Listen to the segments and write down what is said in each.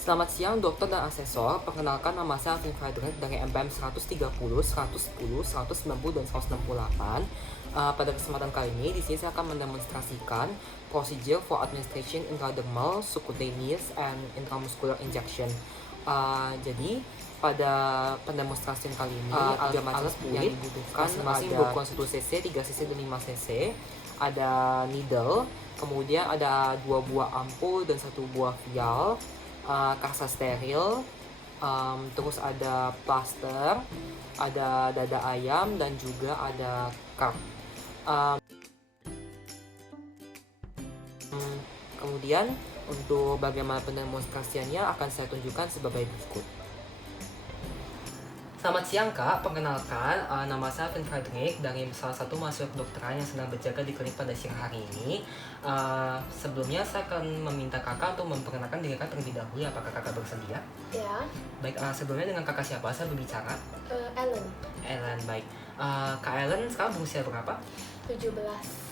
Selamat siang dokter dan asesor, perkenalkan nama saya Alvin Frederick dari MPM 130, 110, 190, dan 168. Pada kesempatan kali ini, di sini saya akan mendemonstrasikan procedure for administration intradermal, subcutaneous, and intramuscular injection. Jadi, pada pendemonstrasian kali ini, tiga alat yang dibutuhkan masing-masing berukuran 1 cc, 3 cc, dan 5 cc. Ada needle, kemudian ada 2 buah ampul dan 1 buah vial, kasa steril, terus ada plaster, ada dada ayam, dan juga ada cup. Kemudian untuk bagaimana pendemonstrasiannya akan saya tunjukkan sebagai berikut. Selamat siang Kak, perkenalkan nama saya Alvin Frederick dari salah satu mahasiswa kedokteran yang sedang berjaga di klinik pada siang hari ini. Sebelumnya saya akan meminta Kakak untuk memperkenalkan diri Kakak terlebih dahulu. Apakah Kakak bersedia? Ya. Baik, sebelumnya dengan Kakak siapa saya berbicara? Ellen. Ellen, baik. Kak Ellen sekarang berusia berapa? 17.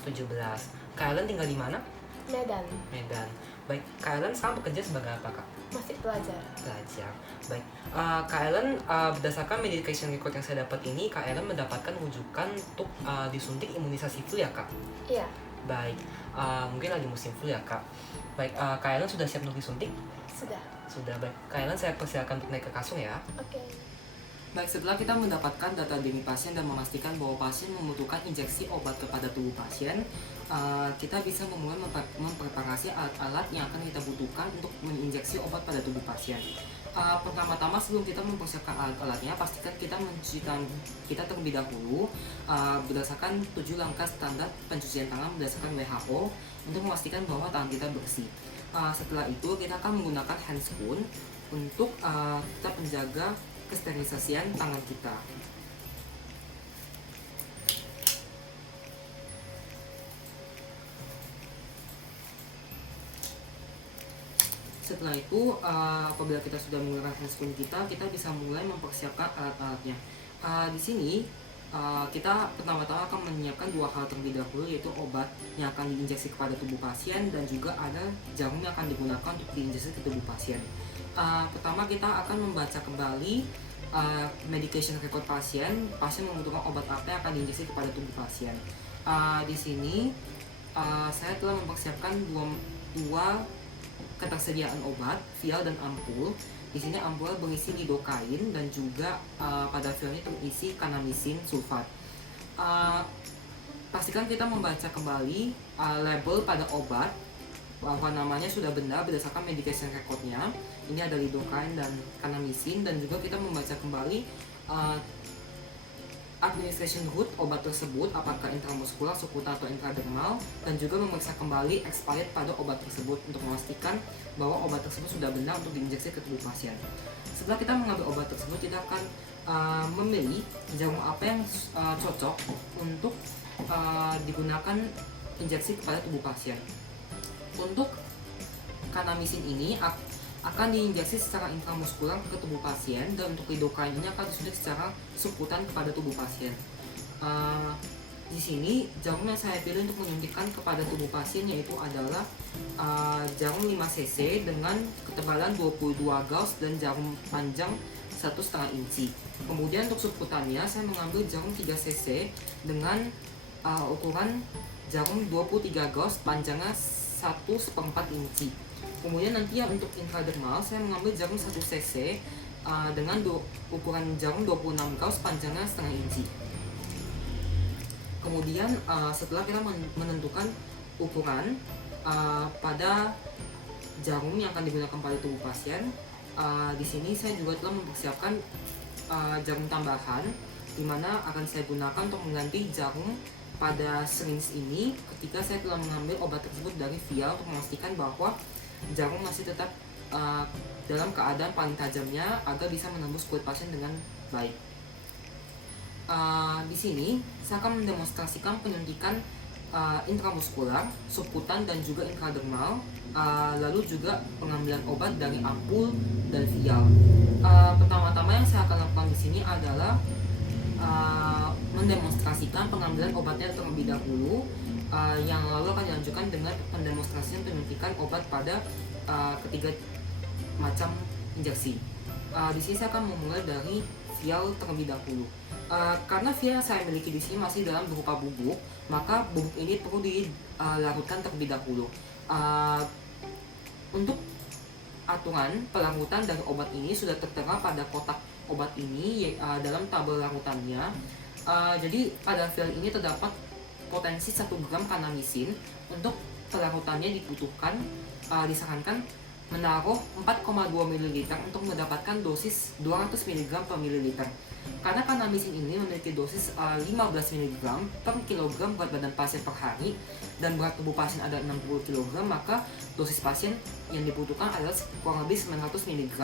17. Kak Ellen tinggal di mana? Medan. Medan. Baik, Kak Ellen sekarang bekerja sebagai apa Kak? Masih pelajar. Belajar. Baik, Kak Ellen, berdasarkan medication record yang saya dapat ini, Kak Ellen mendapatkan rujukan untuk disuntik imunisasi flu ya Kak? Iya. Baik, mungkin lagi musim flu ya Kak? Baik, Kak Ellen sudah siap untuk disuntik? Sudah. Sudah, baik. Kak Ellen saya persilakan untuk naik ke kasur ya. Oke. Baik, setelah kita mendapatkan data dari pasien dan memastikan bahwa pasien membutuhkan injeksi obat kepada tubuh pasien, kita bisa memulai mempreparasi alat-alat yang akan kita butuhkan untuk menginjeksi obat pada tubuh pasien. Pertama-tama sebelum kita mempersiapkan alat-alatnya, pastikan kita mencuci tangan kita terlebih dahulu berdasarkan 7 langkah standar pencucian tangan berdasarkan WHO untuk memastikan bahwa tangan kita bersih. Setelah itu kita akan menggunakan handscoon untuk tetap menjaga kesterilisasian tangan kita. Setelah itu, apabila kita sudah menggunakan handscoon kita bisa mulai mempersiapkan alat-alatnya. Di sini kita pertama-tama akan menyiapkan 2 hal terlebih dahulu, yaitu obat yang akan diinjeksi kepada tubuh pasien dan juga ada jarum yang akan digunakan untuk diinjeksi ke tubuh pasien. Pertama kita akan membaca kembali medication record pasien membutuhkan obat apa yang akan diinjeksi kepada tubuh pasien. Di sini saya telah mempersiapkan dua ketersediaan obat, vial dan ampul. Di sini ampul berisi lidocaine dan juga pada vial ini terisi kanamisin sulfat. Pastikan kita membaca kembali label pada obat bahwa namanya sudah benar berdasarkan medication recordnya. Ini ada lidocaine dan kanamisin, dan juga kita membaca kembali administration route obat tersebut, apakah intramuskular, subkutan, atau intradermal, dan juga memeriksa kembali expired pada obat tersebut untuk memastikan bahwa obat tersebut sudah benar untuk diinjeksi ke tubuh pasien. Setelah kita mengambil obat tersebut, kita akan memilih jarum apa yang cocok untuk digunakan injeksi kepada tubuh pasien. Untuk kanamisin ini akan diinjeksi secara intramuskular ke tubuh pasien, dan untuk lidocaine ini akan disuntik secara subkutan kepada tubuh pasien. Di sini jarum yang saya pilih untuk menyuntikkan kepada tubuh pasien yaitu adalah jarum 5 cc dengan ketebalan 22 gauss dan jarum panjang 1,5 inci. Kemudian untuk subkutannya saya mengambil jarum 3 cc dengan ukuran jarum 23 gauss, panjangnya 1,4 inci. Kemudian nanti untuk intradermal saya mengambil jarum 1 cc dengan ukuran jarum 26 gauss, panjangnya 0,5 inci. Kemudian setelah kita menentukan ukuran pada jarum yang akan digunakan pada tubuh pasien, di sini saya juga telah mempersiapkan jarum tambahan, di mana akan saya gunakan untuk mengganti jarum pada syringe ini ketika saya telah mengambil obat tersebut dari vial, untuk memastikan bahwa jarum masih tetap dalam keadaan paling tajamnya agar bisa menembus kulit pasien dengan baik. Di sini saya akan mendemonstrasikan penyuntikan intramuskular, subkutan, dan juga intradermal, lalu juga pengambilan obat dari ampul dan vial. Pertama-tama yang saya akan lakukan di sini adalah mendemonstrasikan pengambilan obatnya terlebih dahulu, yang lalu akan dilanjutkan dengan pendemonstrasian penyuntikan obat pada ketiga macam injeksi. Di sini saya akan memulai dari vial terlebih dahulu. Karena vial yang saya miliki di sini masih dalam berupa bubuk, maka bubuk ini perlu dilarutkan terlebih dahulu. Untuk aturan pelarutan dari obat ini sudah tertera pada kotak obat ini dalam tabel larutannya. Jadi pada vial ini terdapat potensi 1 gram kanamisin. Untuk pelarutannya disarankan menaruh 4,2 ml untuk mendapatkan dosis 200 mg per mililiter. Karena kanamisin ini memiliki dosis 15 mg per kilogram berat badan pasien per hari dan berat tubuh pasien ada 60 kg, maka dosis pasien yang dibutuhkan adalah kurang lebih 900 mg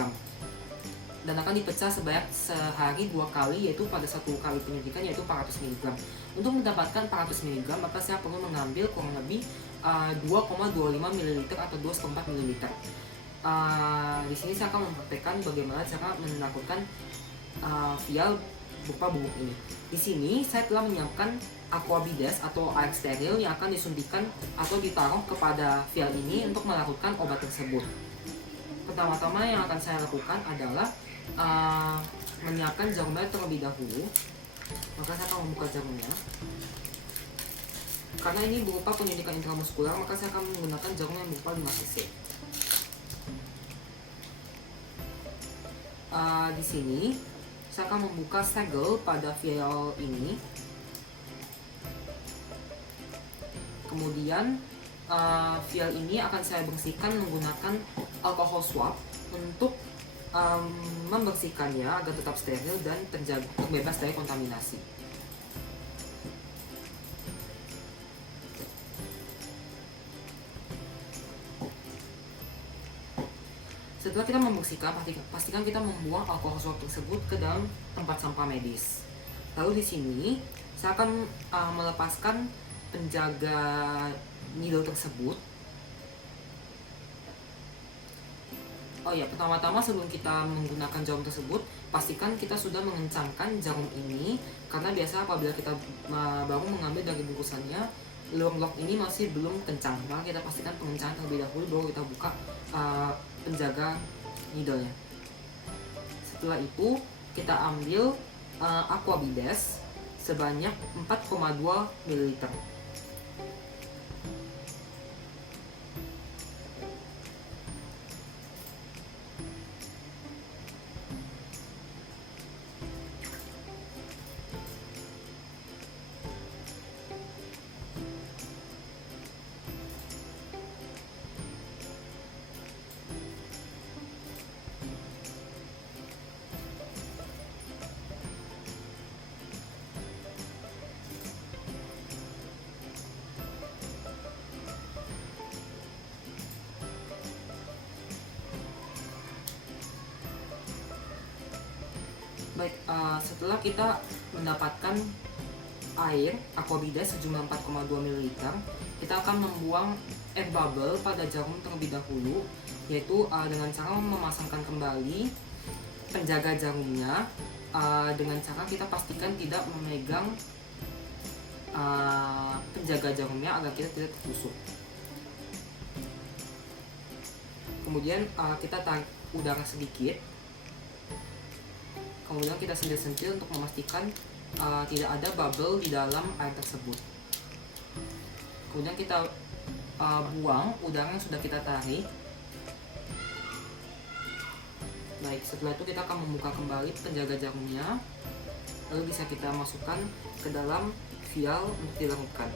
dan akan dipecah sebanyak sehari 2 kali, yaitu pada 1 kali penyuntikan yaitu 400 mg. Untuk mendapatkan 400 mg maka saya perlu mengambil kurang lebih 2,25 ml atau 2,4 ml. Di sini saya akan mempraktekkan bagaimana cara menakutkan vial berupa bubuk ini. Di sini saya telah menyiapkan aquabides atau air steril yang akan disuntikan atau ditaruh kepada vial ini untuk melarutkan obat tersebut. Pertama-tama yang akan saya lakukan adalah menyiapkan jarumnya terlebih dahulu. Maka saya akan membuka jarumnya. Karena ini berupa penyuntikan intramuskular, maka saya akan menggunakan jarum yang berupa 5 cc. Di sini saya akan membuka segel pada vial ini. Kemudian vial ini akan saya bersihkan menggunakan alkohol swab untuk membersihkannya agar tetap steril dan terbebas dari kontaminasi. Setelah kita membersihkan, pastikan kita membuang alkohol swab tersebut ke dalam tempat sampah medis. Lalu di sini saya akan melepaskan penjaga needle tersebut. Oh ya, pertama-tama sebelum kita menggunakan jarum tersebut, pastikan kita sudah mengencangkan jarum ini, karena biasa apabila kita baru mengambil dari bungkusannya, lock ini masih belum kencang. Maka kita pastikan pengencangan terlebih dahulu, baru kita buka penjaga needle-nya. Setelah itu kita ambil aquabides sebanyak 4,2 ml. Baik, setelah kita mendapatkan air aquabides sejumlah 4,2 ml, kita akan membuang air bubble pada jarum terlebih dahulu, yaitu dengan cara memasangkan kembali penjaga jarumnya, dengan cara kita pastikan tidak memegang penjaga jarumnya agar kita tidak tertusuk. Kemudian kita tarik udara sedikit. Kemudian kita sentil-sentil untuk memastikan tidak ada bubble di dalam air tersebut. Kemudian kita buang udara yang sudah kita tarik. Baik, setelah itu kita akan membuka kembali penjaga jarumnya, lalu bisa kita masukkan ke dalam vial untuk dilarutkan.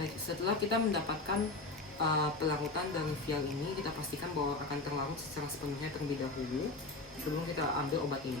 Baik, setelah kita mendapatkan pelarutan dari vial ini, kita pastikan bahwa akan terlarut secara sepenuhnya terlebih dahulu sebelum kita ambil obat ini.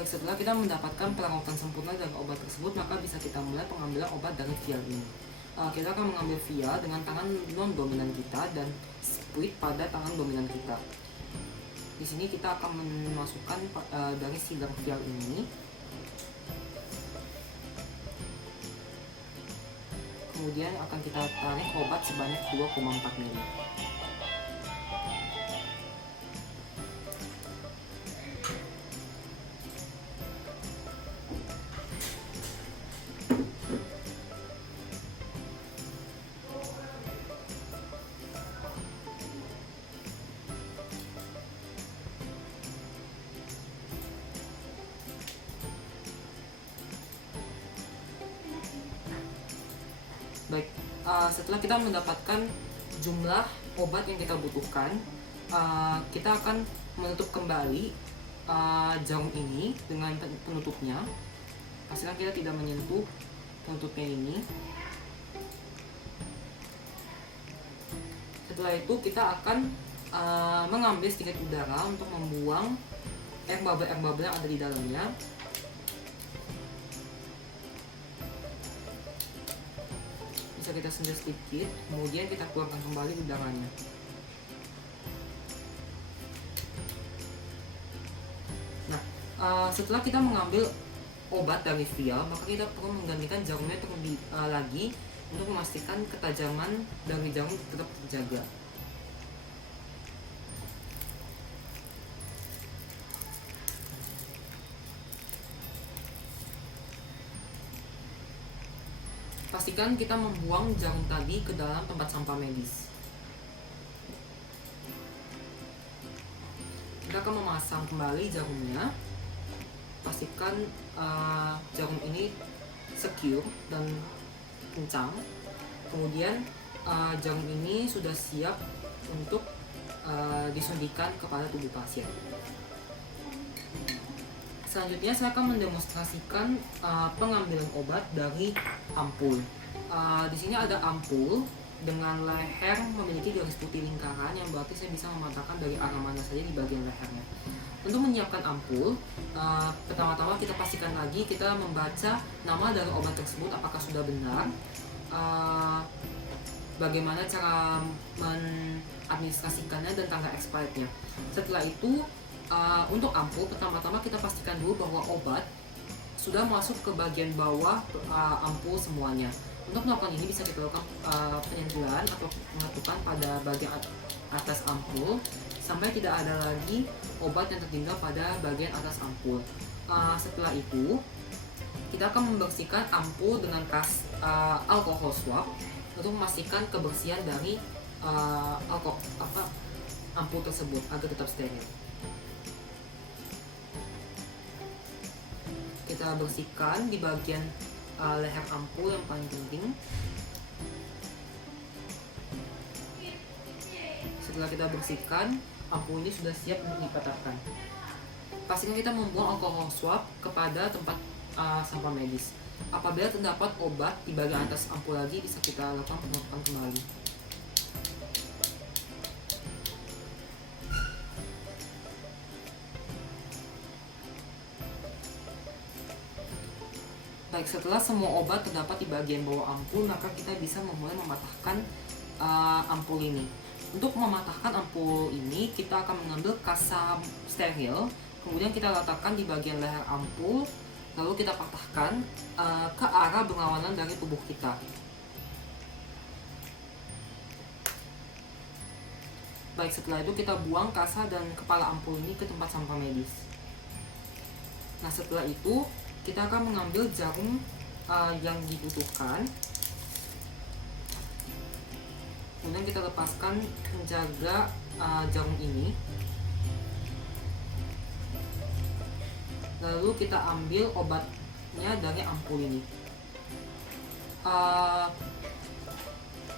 Baik, setelah kita mendapatkan perawatan sempurna dari obat tersebut, maka bisa kita mulai pengambilan obat dari vial ini. Kita akan mengambil vial dengan tangan non dominan kita dan squeeze pada tangan dominan kita. Di sini kita akan memasukkan dari silang vial ini. Kemudian akan kita tarik obat sebanyak 2,4 ml. Baik, setelah kita mendapatkan jumlah obat yang kita butuhkan, kita akan menutup kembali jarum ini dengan penutupnya. Pastikan kita tidak menyentuh penutupnya ini. Setelah itu kita akan mengambil sedikit udara untuk membuang air bubble yang ada di dalamnya. Bisa kita sentuh sedikit, kemudian kita keluarkan kembali udaranya. Nah, setelah kita mengambil obat dari vial, maka kita perlu menggantikan jarumnya terlebih lagi untuk memastikan ketajaman dari jarum tetap terjaga. Pastikan kita membuang jarum tadi ke dalam tempat sampah medis. Kita akan memasang kembali jarumnya. Pastikan jarum ini secure dan kencang. Kemudian jarum ini sudah siap untuk disuntikan kepada tubuh pasien. Selanjutnya saya akan mendemonstrasikan pengambilan obat dari ampul. Di sini ada ampul dengan leher memiliki garis putih lingkaran, yang berarti saya bisa mematahkan dari arah mana saja di bagian lehernya. Untuk menyiapkan ampul, pertama-tama kita pastikan lagi kita membaca nama dari obat tersebut apakah sudah benar, bagaimana cara mengadministrasikannya dan tanggal expirednya. Setelah itu, untuk ampul, pertama-tama kita pastikan dulu bahwa obat sudah masuk ke bagian bawah ampul semuanya. Untuk melakukan ini bisa kita lakukan penyentuhan atau pengatukan pada bagian atas ampul sampai tidak ada lagi obat yang tertinggal pada bagian atas ampul. Setelah itu, kita akan membersihkan ampul dengan alkohol swab untuk memastikan kebersihan dari ampul tersebut agar tetap steril. Kita bersihkan di bagian leher ampul yang paling penting. Setelah kita bersihkan, ampul ini sudah siap untuk dipatahkan. Pastikan kita membuang alkohol swab kepada tempat sampah medis. Apabila terdapat obat di bagian atas ampul lagi, bisa kita lakukan penutupan kembali. Baik, setelah semua obat terdapat di bagian bawah ampul, maka kita bisa memulai mematahkan ampul ini. Untuk mematahkan ampul ini, kita akan mengambil kasa steril, kemudian kita letakkan di bagian leher ampul, lalu kita patahkan ke arah berlawanan dari tubuh kita. Baik, setelah itu kita buang kasa dan kepala ampul ini ke tempat sampah medis. Nah, setelah itu kita akan mengambil jarum yang dibutuhkan. Kemudian kita lepaskan penjaga jarum ini. Lalu kita ambil obatnya dari ampul ini.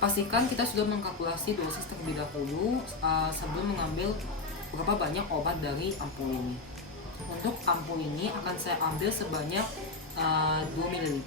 Pastikan kita sudah mengkalkulasi dosis terlebih dahulu sebelum mengambil berapa banyak obat dari ampul ini. Untuk ampul ini akan saya ambil sebanyak 2 ml.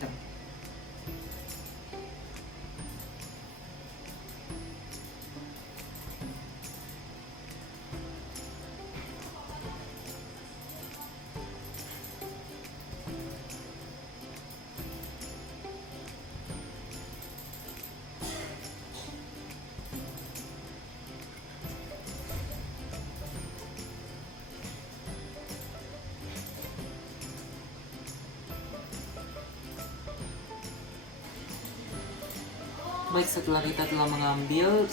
Baik, setelah kita telah mengambil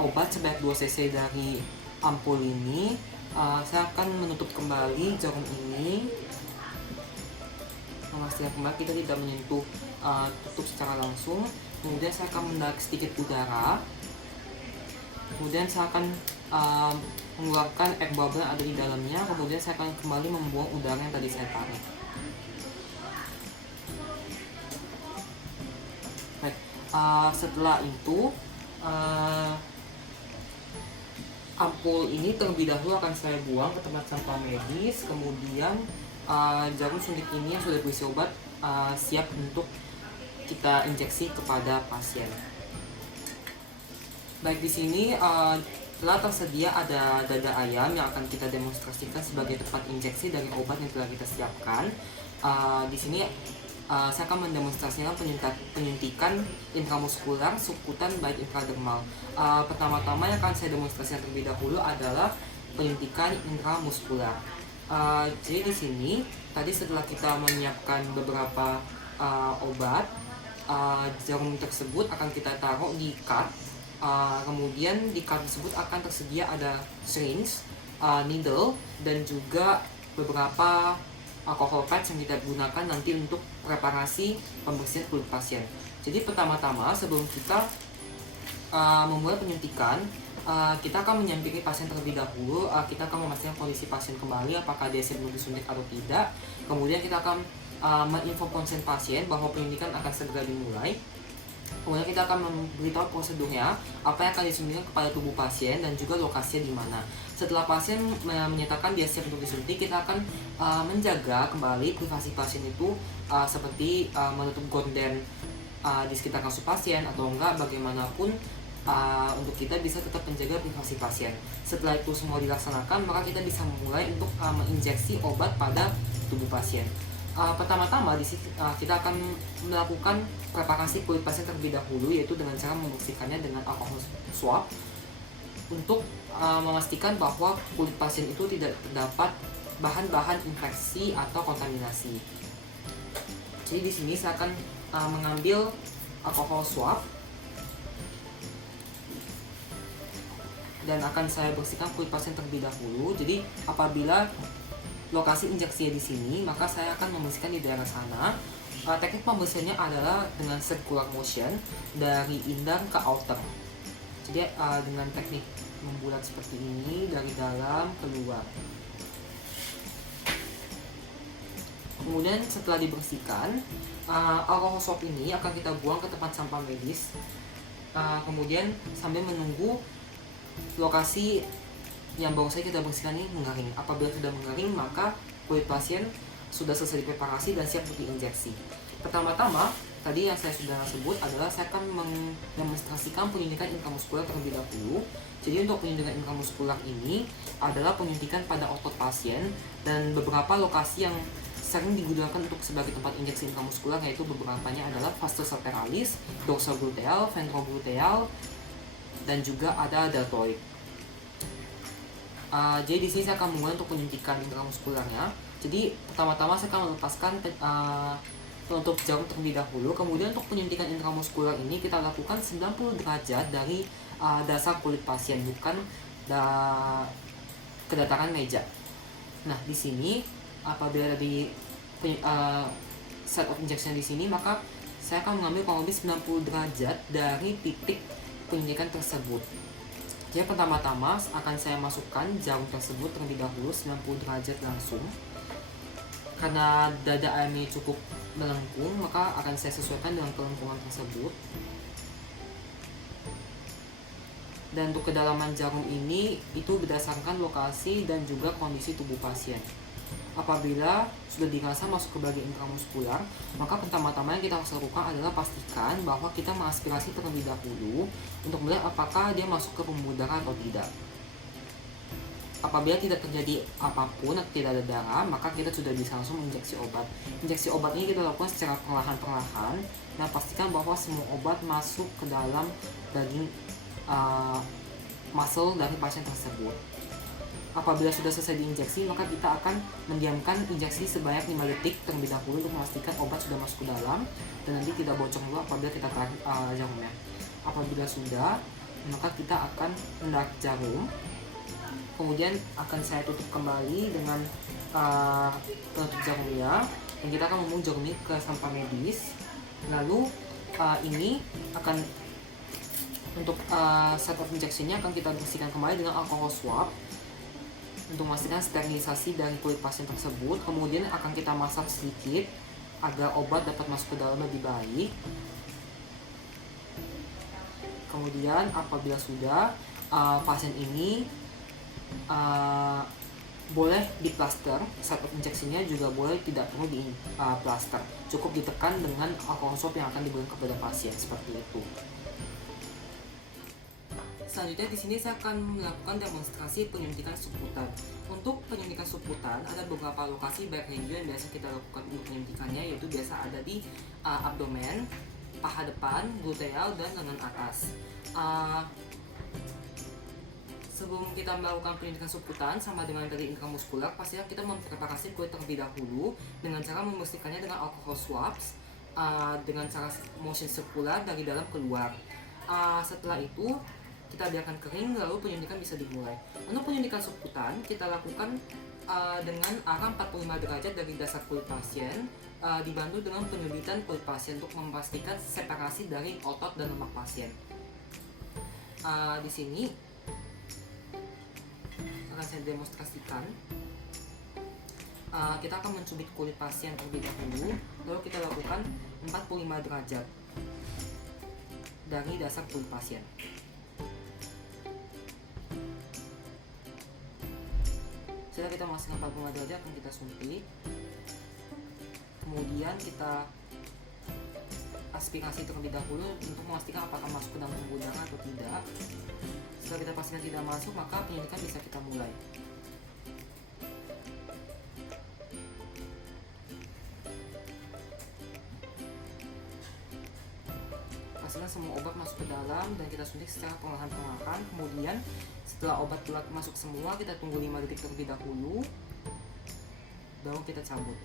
obat sebanyak 2 cc dari ampul ini, saya akan menutup kembali jarum ini, memastikan kembali kita tidak menyentuh tutup secara langsung. Kemudian saya akan menarik sedikit udara, kemudian saya akan mengeluarkan air bubble yang ada di dalamnya, kemudian saya akan kembali membuang udara yang tadi saya tarik. Baik, setelah itu ampul ini terlebih dahulu akan saya buang ke tempat sampah medis. Kemudian jarum suntik ini yang sudah berisi obat siap untuk kita injeksi kepada pasien. Baik, di sini telah tersedia ada dada ayam yang akan kita demonstrasikan sebagai tempat injeksi dari obat yang telah kita siapkan. Di sini saya akan mendemonstrasikan penyuntikan intramuskular subkutan baik intradermal. Pertama-tama yang akan saya demonstrasikan terlebih dahulu adalah penyuntikan intramuskular. Jadi di sini tadi setelah kita menyiapkan beberapa obat, jarum tersebut akan kita taruh di card. Kemudian di card tersebut akan tersedia ada syringe, needle, dan juga beberapa alcohol pads yang kita gunakan nanti untuk preparasi pembersihan kulit pasien. Jadi pertama-tama sebelum kita memulai penyuntikan, kita akan menyampingi pasien terlebih dahulu. Kita akan memastikan kondisi pasien kembali, apakah dia siap untuk disuntik atau tidak. Kemudian kita akan menginfo konsen pasien bahwa penyuntikan akan segera dimulai. Kemudian kita akan memberitahu prosedurnya, apa yang akan disuntikan kepada tubuh pasien dan juga lokasinya di mana. Setelah pasien menyatakan dia siap untuk disuntik, kita akan menjaga kembali privasi pasien itu seperti menutup gorden di sekitar kasur pasien atau enggak, bagaimanapun untuk kita bisa tetap menjaga privasi pasien. Setelah itu semua dilaksanakan, maka kita bisa memulai untuk menginjeksi obat pada tubuh pasien. Pertama-tama di sini kita akan melakukan preparasi kulit pasien terlebih dahulu, yaitu dengan cara membersihkannya dengan alkohol swab untuk memastikan bahwa kulit pasien itu tidak terdapat bahan-bahan infeksi atau kontaminasi. Jadi di sini saya akan mengambil alkohol swab dan akan saya bersihkan kulit pasien terlebih dahulu. Jadi apabila lokasi injeksinya di sini, maka saya akan membersihkan di daerah sana. Teknik pembersihannya adalah dengan circular motion dari inner ke outer. Jadi dengan teknik membulat seperti ini dari dalam keluar. Kemudian setelah dibersihkan, alkohol swab ini akan kita buang ke tempat sampah medis. Kemudian sambil menunggu lokasi yang baru saja kita bersihkan ini mengering. Apabila sudah mengering, maka kulit pasien sudah selesai dipreparasi dan siap untuk diinjeksi. Pertama-tama, tadi yang saya sudah sebut adalah saya akan mendemonstrasikan penyuntikan intramuskular terlebih dahulu. Jadi untuk penyuntikan intramuskular ini adalah penyuntikan pada otot pasien dan beberapa lokasi yang sering digunakan untuk sebagai tempat injeksi intramuskular, yaitu beberapanya adalah vastus lateralis, dorsogluteal, ventrogluteal, dan juga ada deltoid. Jadi di sini saya akan memulai untuk penyuntikan intramuskularnya. Jadi pertama-tama saya akan melepaskan penutup jarum terlebih dahulu. Kemudian untuk penyuntikan intramuskular ini kita lakukan 90 derajat dari dasar kulit pasien, bukan kedatangan meja. Nah di sini apabila di set of injection di sini, maka saya akan mengambil kurang lebih 90 derajat dari titik penyuntikan tersebut. Jadi pertama-tama akan saya masukkan jarum tersebut terlebih dahulu 90 derajat langsung. Karena dada ayam ini cukup melengkung, maka akan saya sesuaikan dengan kelengkungan tersebut. Dan untuk kedalaman jarum ini itu berdasarkan lokasi dan juga kondisi tubuh pasien. Apabila sudah dirasa masuk ke bagian intramuskular, maka pertama-tama yang kita harus lakukan adalah pastikan bahwa kita mengaspirasi terlebih dahulu untuk melihat apakah dia masuk ke pembuluh darah atau tidak. Apabila tidak terjadi apapun atau tidak ada darah, maka kita sudah bisa langsung menginjeksi obat. Injeksi obat ini kita lakukan secara perlahan-perlahan dan pastikan bahwa semua obat masuk ke dalam daging muscle dari pasien tersebut. Apabila sudah selesai diinjeksi, maka kita akan mendiamkan injeksi sebanyak 5 detik terlebih dahulu untuk memastikan obat sudah masuk ke dalam, dan nanti kita bocor dulu apabila kita tarik jarumnya. Apabila sudah, maka kita akan menarik jarum, kemudian akan saya tutup kembali dengan penutup jarumnya, dan kita akan membuang jarum ini ke sampah medis. Lalu ini akan untuk site of injection-nya akan kita bersihkan kembali dengan alkohol swab untuk memastikan sterilisasi dari kulit pasien tersebut. Kemudian akan kita masak sedikit agar obat dapat masuk ke dalam lebih baik. Kemudian apabila sudah, pasien ini boleh diplaster. Site of injection-nya juga boleh tidak perlu di plaster, cukup ditekan dengan alkohol swab yang akan diberikan kepada pasien, seperti itu. Selanjutnya di sini saya akan melakukan demonstrasi penyuntikan subkutan. Untuk penyuntikan subkutan ada beberapa lokasi baik regio yang biasa kita lakukan untuk penyuntikannya, yaitu biasa ada di abdomen, paha depan, gluteal, dan lengan atas. Sebelum kita melakukan penyuntikan subkutan sama dengan dari intramuskular, pastinya kita mempreparasi kulit terlebih dahulu dengan cara membersihkannya dengan alcohol swabs dengan cara motion sirkular dari dalam keluar. Setelah itu kita biarkan kering, lalu penyuntikan bisa dimulai. Untuk penyuntikan subkutan kita lakukan dengan arah 45 derajat dari dasar kulit pasien, dibantu dengan penyulitan kulit pasien untuk memastikan separasi dari otot dan lemak pasien. Di sini akan saya demonstrasikan. Kita akan mencubit kulit pasien terlebih dahulu, lalu kita lakukan 45 derajat dari dasar kulit pasien. Setelah kita masukkan 45 derajat, akan kita suntik. Kemudian kita aspirasi terlebih dahulu untuk memastikan apakah masuk ke dalam pembuluh darah atau tidak. Setelah kita pastikan tidak masuk, maka penyuntikan bisa kita mulai. Pastikan semua obat masuk ke dalam dan kita suntik secara perlahan-perlahan. Kemudian setelah obat telah masuk semua, kita tunggu 5 detik terlebih dahulu, baru kita cabut.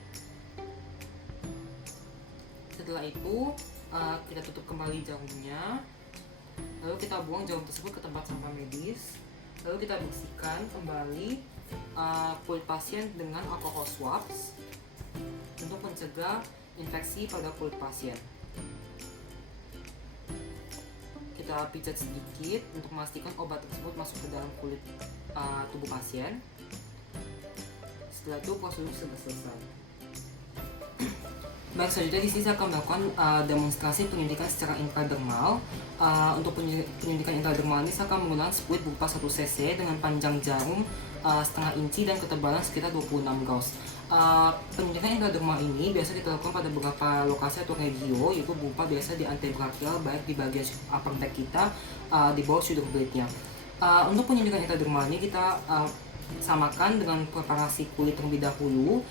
Setelah itu kita tutup kembali jarumnya, lalu kita buang jarum tersebut ke tempat sampah medis. Lalu kita bersihkan kembali kulit pasien dengan alcohol swabs untuk mencegah infeksi pada kulit pasien. Kita pijat sedikit untuk memastikan obat tersebut masuk ke dalam kulit tubuh pasien. Setelah itu prosedur sudah selesai. Baik, selanjutnya di sini saya akan melakukan demonstrasi penyuntikan secara intradermal. Untuk penyuntikan intradermal ini saya akan menggunakan spuit berupa 1 cc dengan panjang jarum setengah inci dan ketebalan sekitar 26 gauss. Penyuntikan intradermal ini biasa kita lakukan pada beberapa lokasi atau regio, yaitu berupa biasa di antebrachial, baik di bagian upper back kita, di bawah shoulder blade-nya. Untuk penyuntikan intradermal ini kita samakan dengan preparasi kulit terlebih dahulu,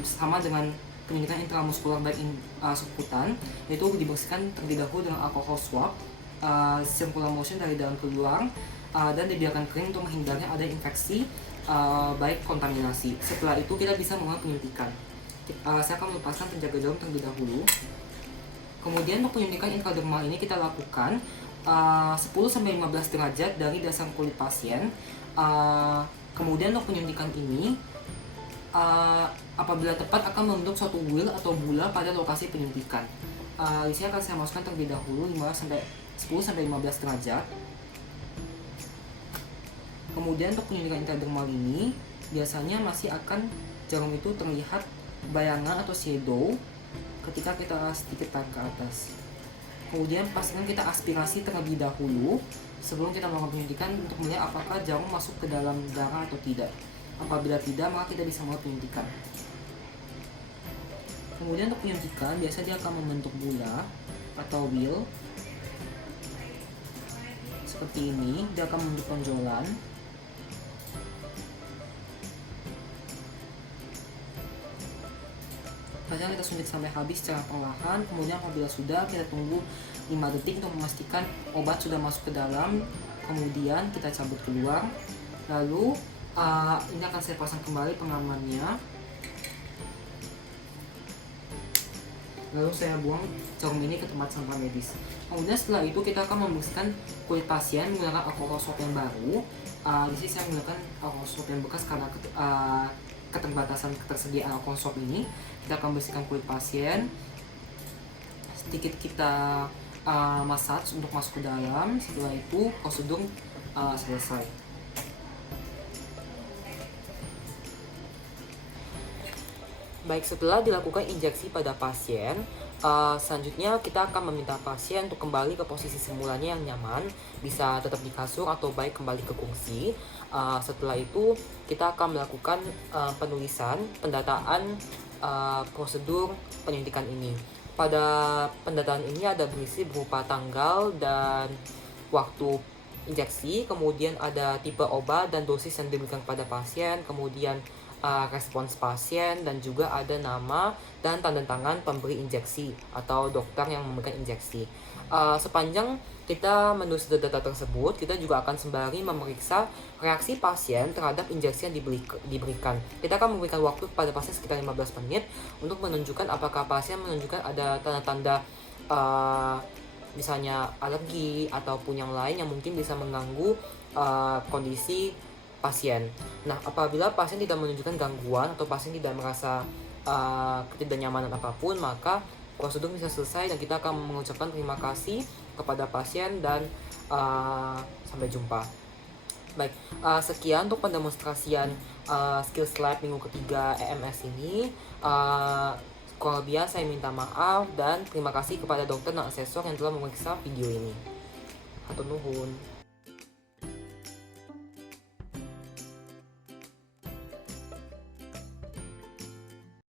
sama dengan penyuntikan intramuskular baik subkutan, yaitu dibersihkan terlebih dahulu dengan alcohol swab, circular motion dari dalam keluar, dan dibiarkan kering untuk menghindari ada infeksi, baik kontaminasi. Setelah itu kita bisa memulai penyuntikan. Saya akan melepaskan penjaga jarum terlebih dahulu. Kemudian untuk penyuntikan intradermal ini kita lakukan 10-15 derajat dari dasar kulit pasien. Kemudian untuk penyuntikan ini apabila tepat akan membentuk suatu wheel atau bula pada lokasi penyuntikan. Di sini akan saya masukkan terlebih dahulu 10-15 derajat. Kemudian untuk penyuntikan intradermal ini biasanya masih akan jarum itu terlihat bayangan atau shadow ketika kita sedikit tarik ke atas. Kemudian pastikan kita aspirasi terlebih dahulu sebelum kita melakukan penyuntikan untuk melihat apakah jarum masuk ke dalam darah atau tidak. Apabila tidak, maka kita bisa mulai penyuntikan. Kemudian untuk penyuntikan, biasa dia akan membentuk bula atau wheel seperti ini. Dia akan membentuk tonjolan. Pastikan kita suntik sampai habis secara perlahan. Kemudian apabila sudah, kita tunggu 5 detik untuk memastikan obat sudah masuk ke dalam. Kemudian kita cabut keluar. Lalu ini akan saya pasang kembali pengamannya. lalu saya buang jarum ini ke tempat sampah medis. Kemudian setelah itu kita akan membersihkan kulit pasien menggunakan alkohol swab yang baru. Di sini saya menggunakan alkohol swab yang bekas karena keterbatasan ketersediaan alkohol swab ini. Kita akan bersihkan kulit pasien, sedikit kita massage untuk masuk ke dalam. Setelah itu prosedur selesai. Baik, setelah dilakukan injeksi pada pasien, selanjutnya kita akan meminta pasien untuk kembali ke posisi semulanya yang nyaman, bisa tetap di kasur atau baik kembali ke kursi. Setelah itu kita akan melakukan pendataan prosedur penyuntikan ini. Pada pendataan ini ada berisi berupa tanggal dan waktu injeksi, kemudian ada tipe obat dan dosis yang diberikan pada pasien, kemudian respons pasien, dan juga ada nama dan tanda tangan pemberi injeksi atau dokter yang memberikan injeksi. Sepanjang kita menulis data tersebut, kita juga akan sembari memeriksa reaksi pasien terhadap injeksi yang diberikan. Kita akan memberikan waktu kepada pasien sekitar 15 menit untuk menunjukkan apakah pasien menunjukkan ada tanda-tanda misalnya alergi ataupun yang lain yang mungkin bisa mengganggu kondisi pasien. Nah, apabila pasien tidak menunjukkan gangguan atau pasien tidak merasa ketidaknyamanan apapun, maka prosedur bisa selesai dan kita akan mengucapkan terima kasih kepada pasien dan sampai jumpa. Baik, sekian untuk pendemonstrasian Skills Lab minggu ketiga EMS ini. Kurang lebih saya minta maaf dan terima kasih kepada dokter dan asesor yang telah memeriksa video ini. Hatur nuhun.